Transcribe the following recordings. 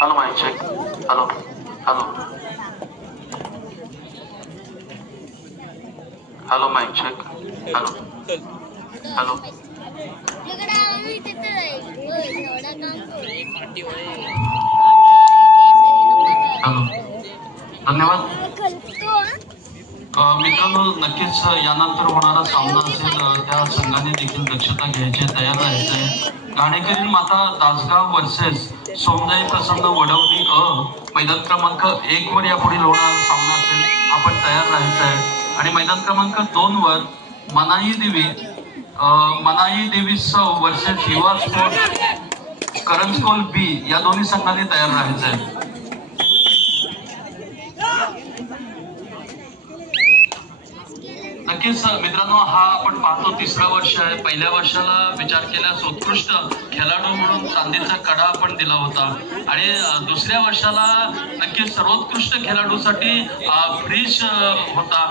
Hello, mic check. Hello. Hello. Hello, mic check. Hello. Hello. Hello, धन्यवाद मित्रांनो. नक्कीच यानंतर होणारा सामना असेल त्या संघाने देखील दक्षता घ्यायची तयार राहायचे. घाणेकरी माता दासगाव वर्सेस सोमदाई प्रसन्न वडवली मैदान क्रमांक 1 वर यापुढील होणारा सामना असेल. आपण तयार राहायचं आहे. आणि मैदान क्रमांक 2 वर मनाई देवी वर्सेस युवा स्पोर्ट्स करंजकोल बी या दोन्ही संघांनी तयार राहायचं आहे. नक्कीच मित्रांनो, हा आपण पाहतो तिसरा वर्ष आहे. पहिल्या वर्षाला विचार केल्यास उत्कृष्ट खेळाडू म्हणून चांदीचा कडा आपण दिला होता आणि दुसऱ्या वर्षाला नक्कीच सर्वोत्कृष्ट खेळाडूसाठी फ्रीज होता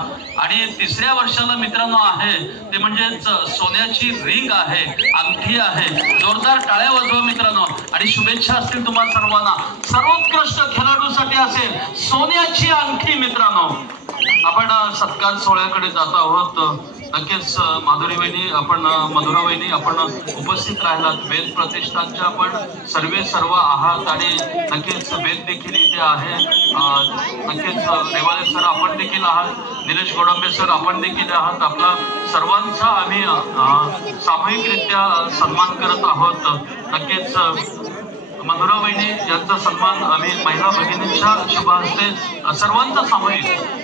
आणि तिसऱ्या वर्षाला मित्रांनो आहे ते म्हणजे सोन्याची रिंग आहे, अंगठी आहे. जोरदार टाळ्या वाजवा मित्रांनो आणि शुभेच्छा असतील तुम्हाला सर्वांना. सर्वोत्कृष्ट खेळाडूसाठी असेल सोन्याची अंगठी. मित्रांनो, आपण सत्कार सोहळ्याकडे जात आहोत. नक्कीच माधुरी वहिनी, आपण मधुरा वहिनी, आपण उपस्थित राहिलात. वेद प्रतिष्ठानच्या आपण सर्व आहात आणि नक्कीच वेद देखील इथे आहे. नक्कीच रेवाले सर आपण देखील आहात. निलेश गोडंबे सर आपण देखील आहात. आपला सर्वांचा आम्ही सामूहिकरित्या सन्मान करत आहोत. नक्कीच मधुरा वहिनी यांचा सन्मान आम्ही महिला भगिनींच्या शुभ हस्ते सर्वांचा सामूहिक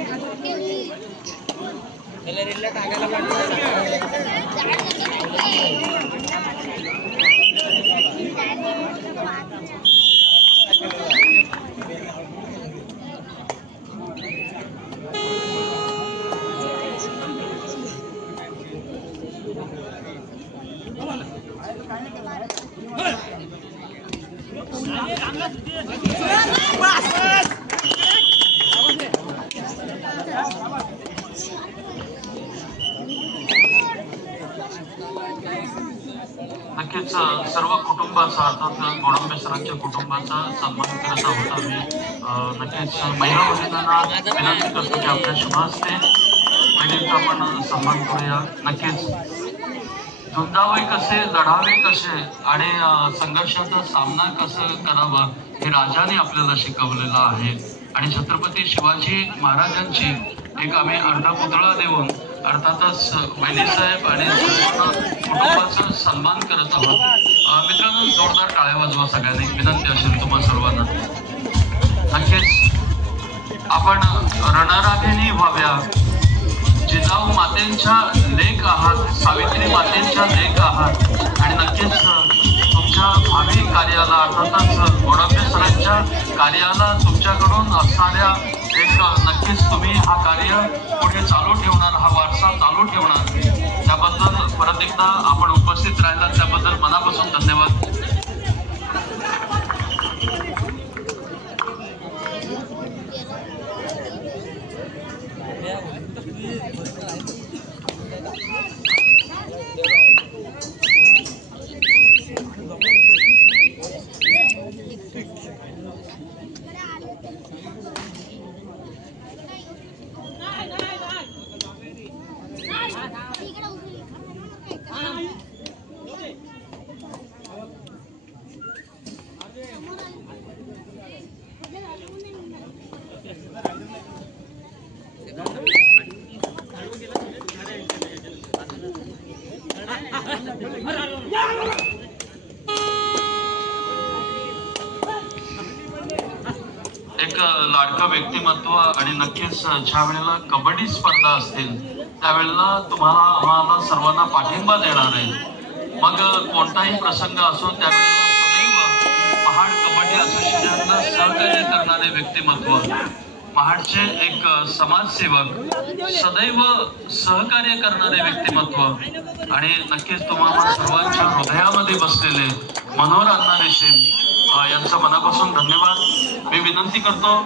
नक्कीच सर्व कुटुंबाचा अर्थात गोडंबे सरांच्या कुटुंबाचा सन्मान करत आहोत आम्ही. नक्कीच महिला भगिनींना विनंती करतो की आपल्या शुभ हस्ते बहिणींचा आपण सन्मान करूया. नक्कीच झुंजावे कसे, लढावे कसे आणि संघर्षाचा सामना कसं करावा हे राजाने आपल्याला शिकवलेलं आहे. आणि छत्रपती शिवाजी महाराजांची एक आम्ही अर्धा पुतळा देऊन अर्थातच वहिनीसाहेब आणि कुटुंबाचा सन्मान करत आहोत. मित्रांनो, जोरदार टाळ्या वाजवा सगळ्यांनी. विनंती असेल तुम्हाला सर्वांना. नक्कीच आपण रणरागिणी व्हाव्या. जिजाऊ मातेंच्या लेक आहात, सावित्री मातेंच्या लेक आहात आणि नक्कीच तुमच्या भावी कार्याला अर्थातच गोडंबे सरांच्या कार्याला तुमच्याकडून असणाऱ्या एक नक्कीच तुम्ही हा कार्य पुढे चालू ठेवणार, हा वारसा चालू ठेवणार. त्याबद्दल परत एकदा आपण उपस्थित राहिला त्याबद्दल मनापासून धन्यवाद. लाडकं व्यक्तिमत्व आणि नक्कीच ज्या वेळेला कबड्डी स्पर्धा असतील त्यावेळेला तुम्हाला आम्हाला सर्वांना पाठिंबा देणार आहे। मग कोणताही प्रसंग असो त्यावेळेला सदैव महाड कबड्डी असोसिएशनला सहकार्य करणारे व्यक्तिमत्व, महाडचे एक समाजसेवक, सदैव सहकार्य करणारे व्यक्तिमत्व आणि नक्कीच तुम्हाला सर्वांच्या हृदयामध्ये बसलेले मनोहर अण्णा रेशीम यांचा मनापासून धन्यवाद। मी विनंती करतो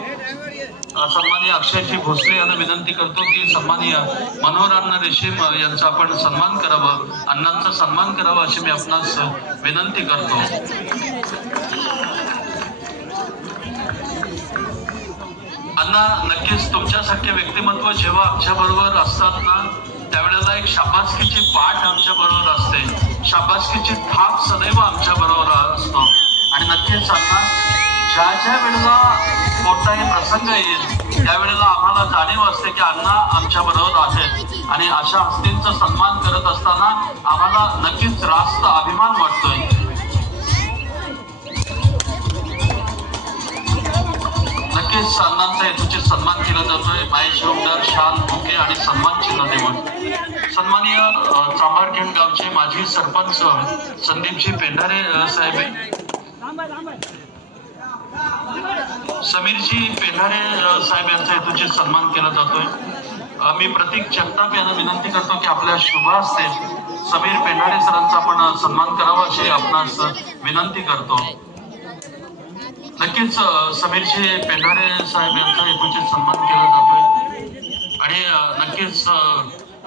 सन्माननीय अक्षयजी भोसले यांना विनंती करतो की सन्माननीय मनोहर अण्णा रेशीम यांचा आपण सन्मान करावा, अण्णांचा सन्मान करावा अशी मी आपणास विनंती करतो। अण्णा, नक्कीच तुमच्यासारखे व्यक्तिमत्व जेव्हा आमच्या बरोबर असतात ना त्यावेळेला एक शाबासकीची पाठ आमच्या बरोबर असते, शाबासकीची थाप सदैव आमच्या बरोबर असतो आणि नक्कीच अण्णा ज्या वेळेला कोणताही प्रसंग येईल त्यावेळेला आम्हाला जाणीव असते की अण्णा आमच्या बरोबर आहेत आणि अशा हस्तींचा सन्मान करत असताना आम्हाला नक्कीच रास्त अभिमान वाटतोय। नक्कीच अण्णांचा हेतूचे सन्मान केला जातोय, माय शिवदार शाल बुके आणि सन्मान चिन्ह देऊन। सन्माननीय चांभारखेड गावचे माजी सरपंच संदीपजी पेंढारे साहेब, समीरजी पेंढारे साहेब यांचा हेतूचे सन्मान केला जातोय। मी प्रतीक जगताप यांना विनंती करतो की आपल्या शुभ हस्ते समीर पेंढारे सरांचा आपण सन्मान करावा अशी आपणास विनंती करतो। नक्कीच समीरजी पेंढारे साहेब यांचा हेतूचे सन्मान केला जातोय आणि नक्कीच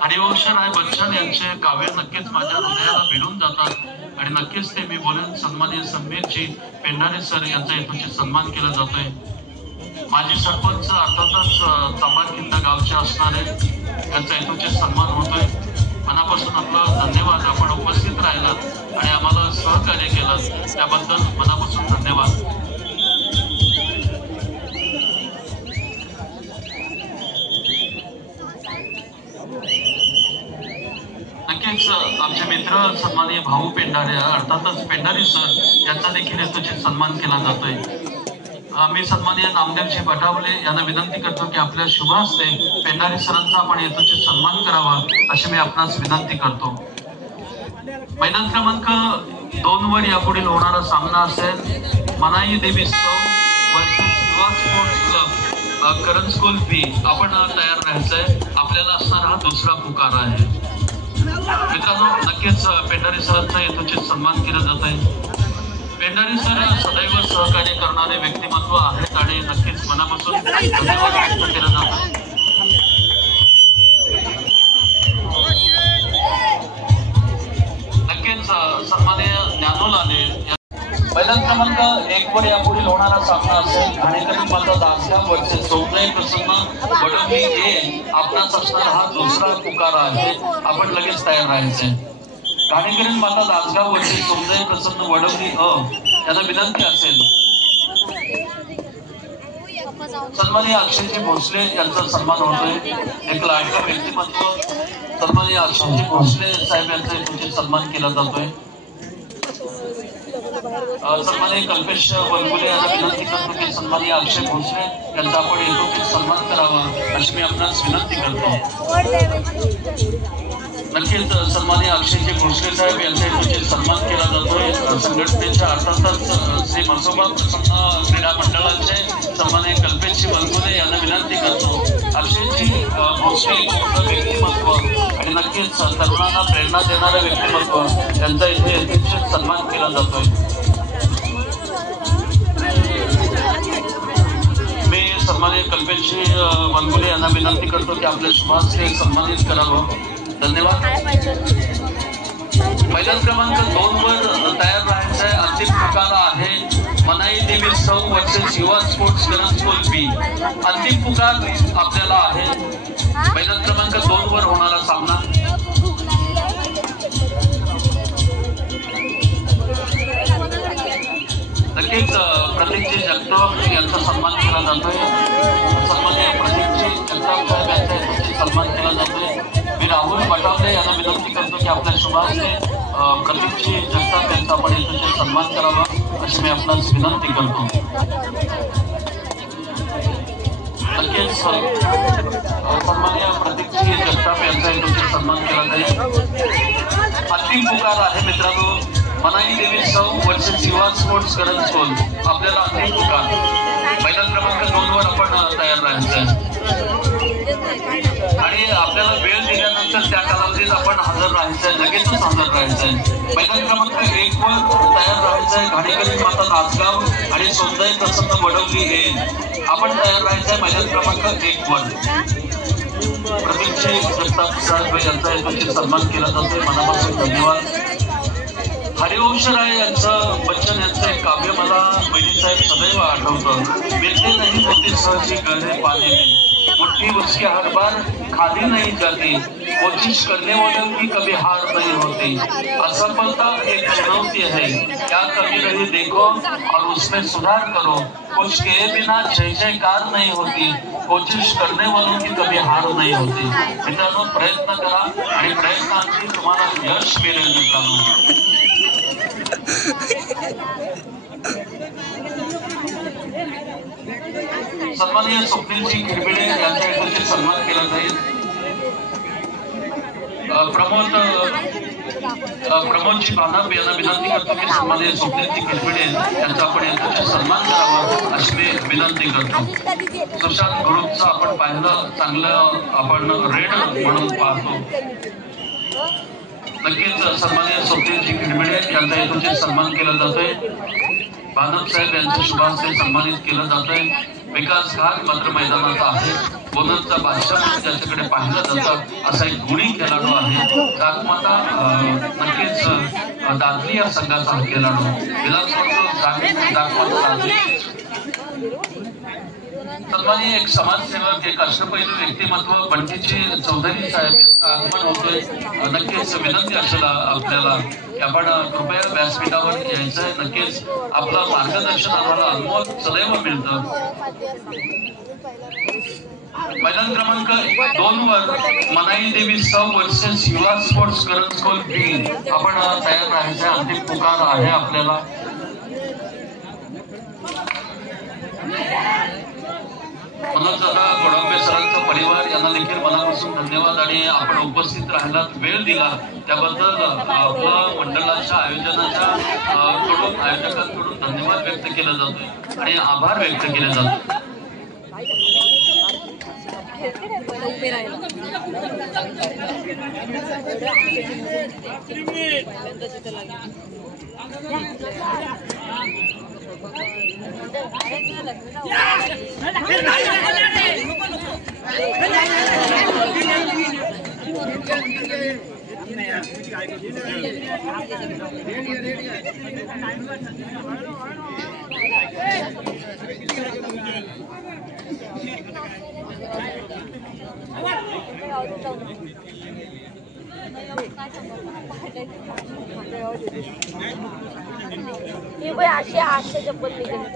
हरिवंशराय बच्चन यांचे काव्य नक्कीच माझ्या हृदयाला भिडून जातात आणि नक्कीच ते मी बोलेन सन्माननीय समीरजी पेंढारे सर यांचा हेतूचे सन्मान केला जातोय। माजी सरपंच अर्थातच चांभारखेड गावचे असणारे यांचा हेतूचे सन्मान होतोय। मनापासून आपला धन्यवाद, आपण उपस्थित राहिलात आणि आम्हाला सहकार्य केलं त्याबद्दल मनापासून धन्यवाद। नक्कीच आमचे मित्र सन्माननीय भाऊ पेंढारे अर्थातच पेंढारे सर यांचा देखील हेतूचे सन्मान केला जातोय। मी सन्माननीय नामदेवजी बटावले यांना विनंती करतो की आपल्या शुभ हस्ते पेंढारे सरांचा आपण हेतूचे सन्मान करावा अशी मी आपणास विनंती करतो। मैदान क्रमांक 2 वर यापुढील होणारा सामना असेल मनाई देवी सौ वर्सेस युवा स्पोर्ट्स क्लब करंजकुल बी। आपण तयार राहायचंय, आपल्याला असणारा हा दुसरा पुकार आहे। मित्रांनो, नक्कीच पेंढारे सरांचा हेतूचे सन्मान केला जात आहे। पेंढारे सर सदैव सहकार्य करणारे व्यक्तिमत्व आहेत आणि नक्कीच मनापासून धन्यवाद व्यक्त केला जातो। नक्कीच सन्माननीय ज्ञानोलाले मैदान क्रमांक 1 वर यापुढील होणारा सामना असेल घाणेकरी माता दासगाव वर्सेस सोमनाई प्रसन्न वडोली ए। आपणास असणारा हा दुसरा पुकार आहे, आपण लगेच तयार राहायचे। घाणेकरी माता दासगाव वर्सेस सोमनाई प्रसन्न वडोली अ यांना विनंती असेल सन्माननीय अक्षयजी भोसले यांचा सन्मान होतोय। एक लाडका व्यक्तिमत्व सन्माननीय अक्षयजी भोसले साहेब यांचा हेतूचे सन्मान केला जातोय। सन्माननीय कल्पेश वनगुले यांना विनंती करतो की सन्माननीय अक्षय भोसले यांचा आपण हेतूचे सन्मान करावा अशी मी आपणास विनंती करतो। नक्कीच सन्माननीय अक्षयजी भोसले साहेब यांच्या हेतूचे सन्मान केला जातोय। संघटनेच्या अर्थातच श्री म्हसोबा प्रसन्न क्रीडा मंडळाचे सन्माननीय कल्पेशजी वनगुले यांना विनंती करतो अक्षयजी भोसले व्यक्तिमत्व आणि नक्कीच तरुणांना प्रेरणा देणारे व्यक्तिमत्व यांचा इथे हेतूचे सन्मान केला जातोय। मी सन्माननीय कल्पेशजी वनगुले यांना विनंती करतो की आपल्या शुभांचे सन्मानित करावं। धन्यवाद। मैदान क्रमांक 2 वर तयार राहायचं आहे, अंतिम पुकार आहे मनाई देवी सौ वर्सेस युवा स्पोर्ट्स करंजकुल बी। अंतिम पुकार आपल्याला आहे मैदान क्रमांक 2 वर होणारा सामना। नक्कीच प्रतीकजी जगताप यांचा सन्मान केला जातोय। सन्माननीय प्रतीकजी जगताप साहेब यांचा हेतूचे सन्मान केला जातोय। मी राहुल बटावले यांना विनंती करतो की आपल्या शुभांचे प्रतीकजी जगताप यांचा आपण हेतूचे सन्मान करावा अशी मी आपणास विनंती करतो। नक्कीच सन्माननीय प्रतीकजी जगताप यांचा इथे सन्मान केला जाईल. अंतिम पुकार आहे मित्रांनो, मनाई देवी सौ वर्सेस युवा स्पोर्ट्स करंजकोल. आपल्याला अंतिम पुकार मैदान क्रमांक 2 वर आपण तयार राहायचं आणि आपल्याला वेळ दिल्यानंतर त्या कालावधीत आपण हजर राहायचंय, लगेचच हजर राहायचंय. मैदान क्रमांक 1 वर तयार राहायचंय. घाणेकरी माता नाचगाव आणि सोंदय प्रसन्न वडवली हे आपण तयार राहायचंय मैदान क्रमांक 1 वर. प्रतीकजी जगताप साहेब यांचा इथे सन्मान केला जातोय. मनापासून धन्यवाद. हरिवंश राय यांचं बच्चन यांचं एक काव्य मला बहिणीसाहेब सदैव आठवतं. मिलते नहीं होती सहजी गहरे पानी में, मुट्ठी उसके हर बार खाली नहीं जाती, कोशिश करने वालों की कभी हार नहीं होती. असफलता एक चुनौती है, क्या कमी रही देखो और उसमें सुधार करो. कुछ किए बिना जय जयकार नहीं होती, कोशिश करने वालों की कभी हार नहीं होती. मित्रांनो, प्रयत्न करा आणि प्रयत्नांती तुम्हाला यश मिळेल. मित्रांनो, सन्माननीय स्वप्नीलजी खिरबिडे यांच्या इथे सन्मान केला जाईल. प्रमोदजी भानप यांना विनंती करतो की सन्माननीय स्वप्नीलजी खिरबिडे यांचा आपण इथे सन्मान करावा अशी मी विनंती करतो. सुशांत ग्रुपचं आपण पाहिलं, चांगलं आपण रेड म्हणून पाहतो. नक्कीच सन्माननीय स्वप्नीलजी खिरबिडे यांचा इथे सन्मान केला जातोय. भानप साहेब यांच्या शुभास्ते सन्मानित केलं जातंय. विकास घाट मात्र मैदानाचा आहे. बोनसचा बादशाह म्हणून त्याच्याकडे पाहिलं जातं असा एक गुणी खेळाडू आहे. जागमाता नक्कीच दादली या संघाचा हा खेळाडू. सन्माननीय एक समाजसेवक, एक अष्टपैलू व्यक्तिमत्व बंटीजी चौधरी साहेब यांचं आगमन होतोय. नक्कीच विनंती असेल आपल्याला की आपण कृपया व्यासपीठावर यायचंय. नक्कीच आपलं मार्गदर्शन आम्हाला अनुभव सदैव मिळतं. मैदान क्रमांक 2 वर मनाई देवी सौ वर्सेस युवा स्पोर्ट्स करंजकोल बी आपण तयार राहायचंय. अंतिम पुकार आहे आपल्याला. मनोज दादा गोडांबे सरांचा परिवार यांना देखील मनापासून धन्यवाद. आणि आपण उपस्थित राहिलात, वेळ दिला त्याबद्दल आपलं मंडळाच्या आयोजकांकडून धन्यवाद व्यक्त केला जातोय आणि आभार व्यक्त केले जातात. अशी 800 चप्पल निघाली.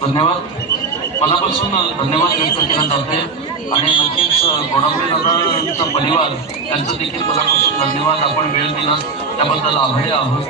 धन्यवाद. मनापासून धन्यवाद व्यक्त केला जातोय. आणि नक्कीच गोडांबे दादांचा परिवार यांचं देखील मनापासून धन्यवाद. आपण वेळ दिला त्याबद्दल आभारी आहोत.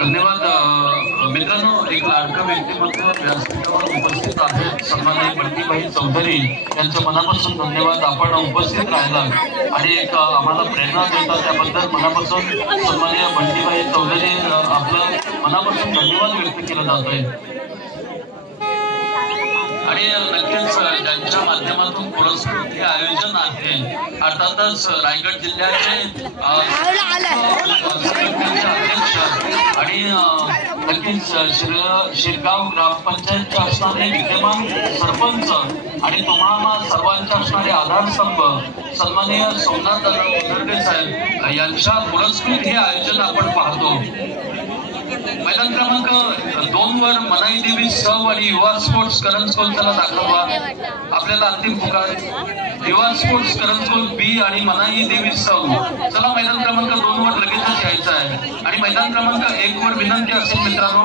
धन्यवाद. मित्रांनो, एक लाडका व्यक्तिमत्व व्यासपीठावर उपस्थित आहेत. सन्माननीय बंटीभाई चौधरी यांचं मनापासून धन्यवाद. आपण उपस्थित राहिला आणि एक आम्हाला प्रेरणा देतात त्याबद्दल मनापासून सन्माननीय बंटीभाई चौधरी आपलं मनापासून धन्यवाद व्यक्त केला जातोय. आणि नक्कीच ज्यांच्या माध्यमातून पुरस्कृत हे आयोजन आहे अर्थातच रायगड जिल्ह्याचे अध्यक्ष आणि नक्कीच शिरगाव ग्रामपंचायतचे असणारे विद्यमान सरपंच आणि तुम्हाला सर्वांचे असणारे आधारस्तंभ सन्माननीय सोमनाथ दादा उदरडे साहेब यांच्या पुरस्कृत हे आयोजन आपण पाहतो। मैदान क्रमांक 2 वर मनाई देवी सव आणि युवा स्पोर्ट्स करंजकोल चला दाखवा आपल्याला अंतिम पुकार। युवा स्पोर्ट्स करंजकोल बी आणि मनाई देवी सव चला मैदान क्रमांक 2 वर लगेचच यायचं आहे। आणि मैदान क्रमांक 1 वर विनंती असेल मित्रांनो,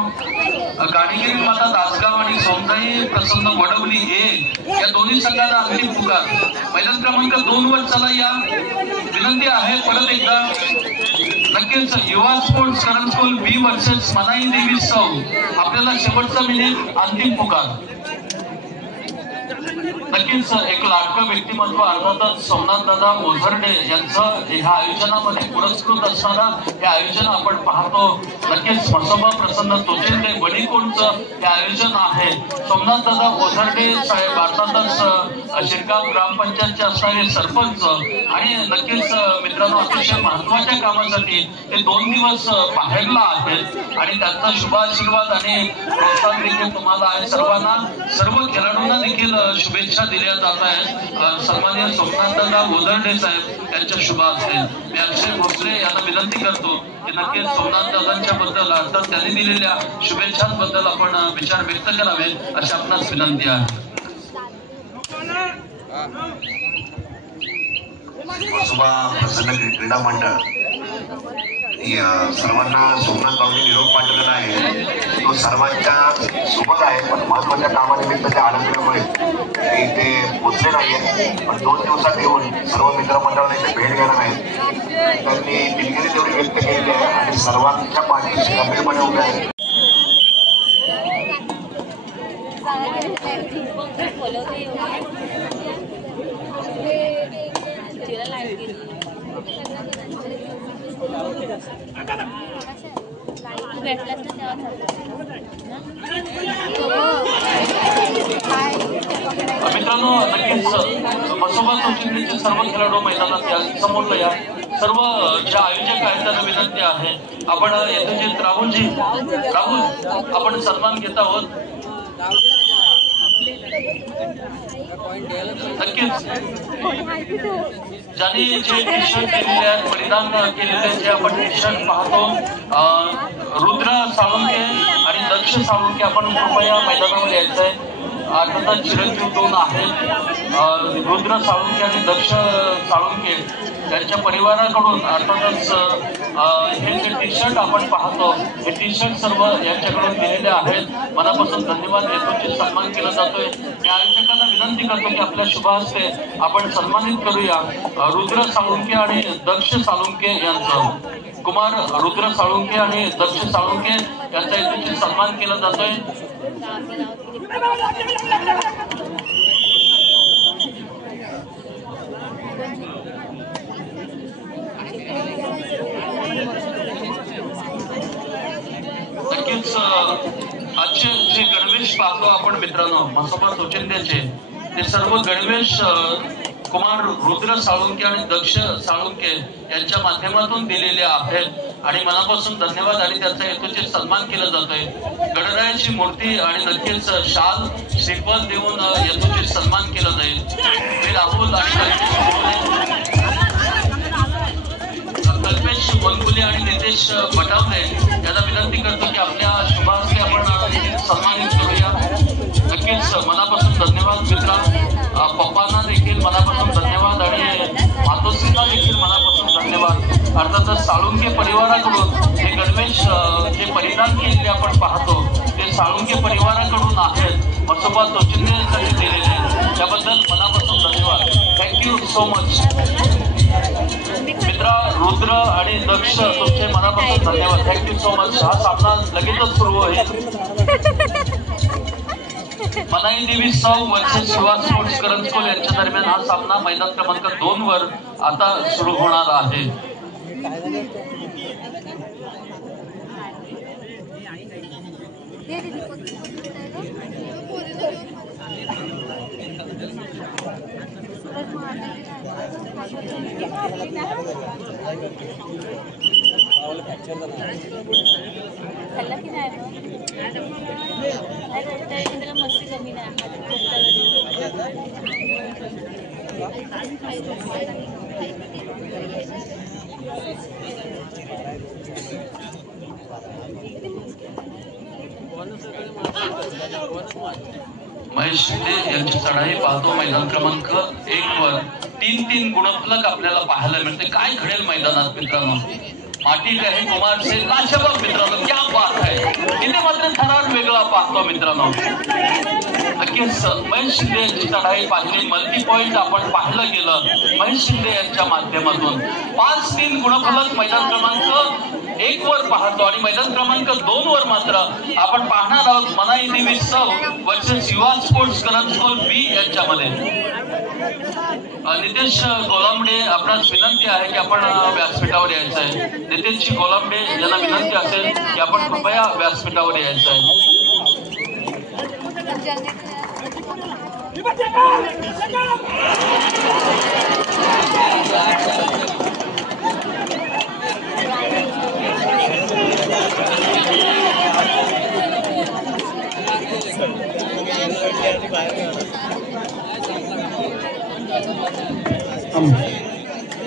गाडीगिरी माता दासगाव आणि सोमनाई प्रसन्न वडवली ए या दोन्ही संघांना अंतिम पुकार। मैदान क्रमांक 2 वर चला या विनंती आहे परत एकदा। नक्कीच युवा स्पोर्ट्स करंजकोल बी वर्सेस मनाई देवी सौ आपल्याला शेवटचा मिनिट अंतिम पुकार। नक्कीच एक लाडकं व्यक्तिमत्व अर्थातच सोमनाथ दादा ओझरडे यांचं ह्या आयोजनामध्ये पुरस्कृत असणारा हे आयोजन आपण पाहतो। नक्कीच म्हसोबा प्रसन्न तोचिंदे वडीकोणचं हे आयोजन आहे। सोमनाथ दादा ओझरडे साहेब अर्थातच शिरगाव ग्रामपंचायतचे असणारे सरपंच आणि नक्कीच मित्रांनो अतिशय महत्वाच्या कामासाठी ते 2 दिवस बाहेरला आहेत आणि त्यांचा शुभाशीर्वाद आणि प्रोत्साहन देखील तुम्हाला आहे सर्वांना सर्व खेळाडूंना देखील शुभेच्छा दिल्या जात आहेत। सन्माननीय सोमनाथ दादा ओझरडे साहेब यांच्या शुभ हस्ते मी अक्षय भोसले यांना विनंती करतो की नक्कीच सोमनाथ दादांच्या बद्दल अर्थात त्यांनी दिलेल्या शुभेच्छांबद्दल आपण विचार व्यक्त करावे अशी आपणास विनंती आहे। सुभा प्रसन्न क्रीडा मंडळ सर्वांना सोमनाथ भाऊंनी निरोप पाठवलेला आहे। तो सर्वांच्या सोबत आहे पण महत्वाच्या कामानिमित्त त्या आडंबऱ्यामुळे ते इथे पोचले नाहीये। पण 2 दिवसात येऊन सर्व मित्रमंडळांना इथे भेट घेणार आहे। त्यांनी दिलगिरी तेवढी व्यक्त केली आहे आणि सर्वांच्या पाठीशी गंभीरपणे उभे आहेत। मित्रांनो नक्कीच म्हसोबा तोचिंदेचे सर्व खेळाडू मैदानात या समोर या सर्व ज्या आयोजक आहेत त्यांना विनंती आहे आपण येथे जे राहुल आपण सन्मान घेत आहोत। नक्कीच ज्यांनी जे टी शर्ट केलेले आहेत परिधान केलेले जे आपण टी शर्ट पाहतो रुद्र साळुंके आणि दक्ष साळुंके आपण कृपया मैदानावर यायचं आहे। अर्थात चिरंजीव 2 आहेत रुद्र साळुंके आणि दक्ष साळुंके त्यांच्या परिवाराकडून अर्थातच हे जे टी शर्ट आपण पाहतो हे टी शर्ट सर्व यांच्याकडून दिलेले आहेत। मनापासून धन्यवाद देतो सन्मान केला जातोय। मी आयोजकांना विनंती करतो की आपल्या शुभ हस्ते आपण सन्मानित करूया रुद्र साळुंके आणि दक्ष साळुंके यांचं। कुमार रुद्र साळुंके आणि दक्ष साळुंके यांचा इथे सन्मान केला जातोय। नक्कीच आजचे जे गणवेश पाहतो आपण मित्रांनो म्हसोबा तोचिंदेचे ते सर्व गणवेश कुमार रुद्र साळुंके आणि दक्ष साळुंके यांच्या माध्यमातून दिलेले आहेत आणि मनापासून धन्यवाद आणि त्यांचा हेतूचे सन्मान केला जातोय। गणरायाची मूर्ती आणि नक्कीच शाल श्रीफल देऊन हेतूचे सन्मान केला जाईल। मी राहुल आणि कल्पेश वनकुले आणि नितेश बटावले यांना विनंती करतो की आपल्या शुभ हस्ते आपण सन्मानित करूया। नक्कीच मनापासून धन्यवाद मित्रा पप्पांना देखील मनापासून धन्यवाद आणि मातोश्रींना देखील मनापासून धन्यवाद। अर्थातच साळुंके परिवाराकडून हे गणवेश जे परिधान केलेले आपण पाहतो ते साळुंके परिवाराकडून आहेत म्हसोबा तोचिंदेसाठी दिलेले त्याबद्दल मनापासून धन्यवाद। थँक्यू सो मच मित्रा रुद्र आणि दक्ष तुमचे मनापासून धन्यवाद। Thank you so much. हा सामना लगेचच सुरू होईल। मनाई देवी सौ वर्सेस युवा स्पोर्ट्स करंजकोल यांच्या दरम्यान हा सामना मैदान क्रमांक 2 वर आता सुरू होणार आहे। खाल्ला की नाही त्याला मस्ती कमी नाही महेश शिंदे यांची चढाई पाहतो मैदान क्रमांक 1 वर 3-3 गुणफलक आपल्याला पाहायला मिळते. काय घडेल मैदानात मित्रांनो? माटी आहे कुमार से लाजवाब मित्रांनो, क्या बात आहे. इथे मात्र थरार वेगळा पाहतो मित्रांनो. नक्कीच महेश शिंदे यांची चढाई पाहिली, मल्टी पॉइंट आपण पाहिलं गेलं महेश शिंदे यांच्या माध्यमातून. 5-3 गुणफलक मैदान क्रमांक 1 वर पाहतो आणि मैदान क्रमांक 2 वर मात्र आपण पाहणार आहोत मनाई देवी सौ वर्सेस युवा स्पोर्ट्स करंज स्कूल बी यांच्यामध्ये. नितेश गोलांबडे, आपणास विनंती आहे की आपण व्यासपीठावर यायचं आहे. नितेश गोलांबडे यांना विनंती असेल की आपण कृपया व्यासपीठावर यायचं आहे.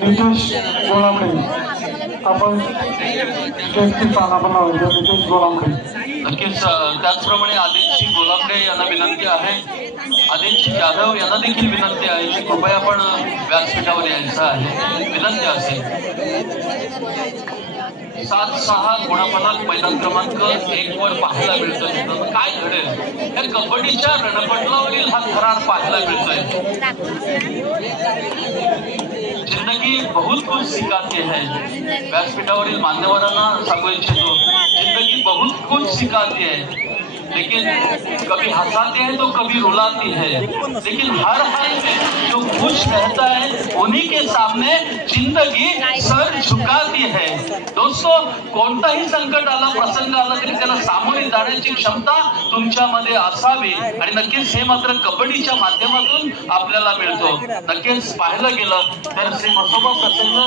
नितेश गोलांबडे, आपण स्टेजची पाना बनवायची. नितेश गोलांबडे. नक्कीच त्याचप्रमाणे आदित्य गोलांबडे यांना विनंती आहे, आदित्य जाधव यांना देखील विनंती आहे की कृपया आपण व्यासपीठावर यायचं आहे. विनंती असेल. 7-6 गुणफलक मैदान क्रमांक 1 वर पाहायला मिळतोय. काय घडेल या कबड्डीच्या रणपटलावरील हा थरार पाहायला मिळतोय. जिंदगी बहुत कुछ सिखाती है. व्यासपीठावरील मान्यवरांना सांगू इच्छितो, जिंदगी बहुत कुछ सिखाती है, लेकिन कभी हंसाती है तो कभी रुलाती है, लेकिन हर हाल में जो खुश रहता है उन्हीं के सामने जिंदगी सर झुकाती है. दोस्तों, कोणताही संकट आला, प्रसंग आला तरी त्याला सामोरे जाण्याची क्षमता तुमच्यामध्ये असावी आणि नक्कीच हे मात्र कबड्डीच्या माध्यमातून आपल्याला मिळतो. नक्कीच पाहिलं गेलं तर श्री म्हसोबा प्रसंग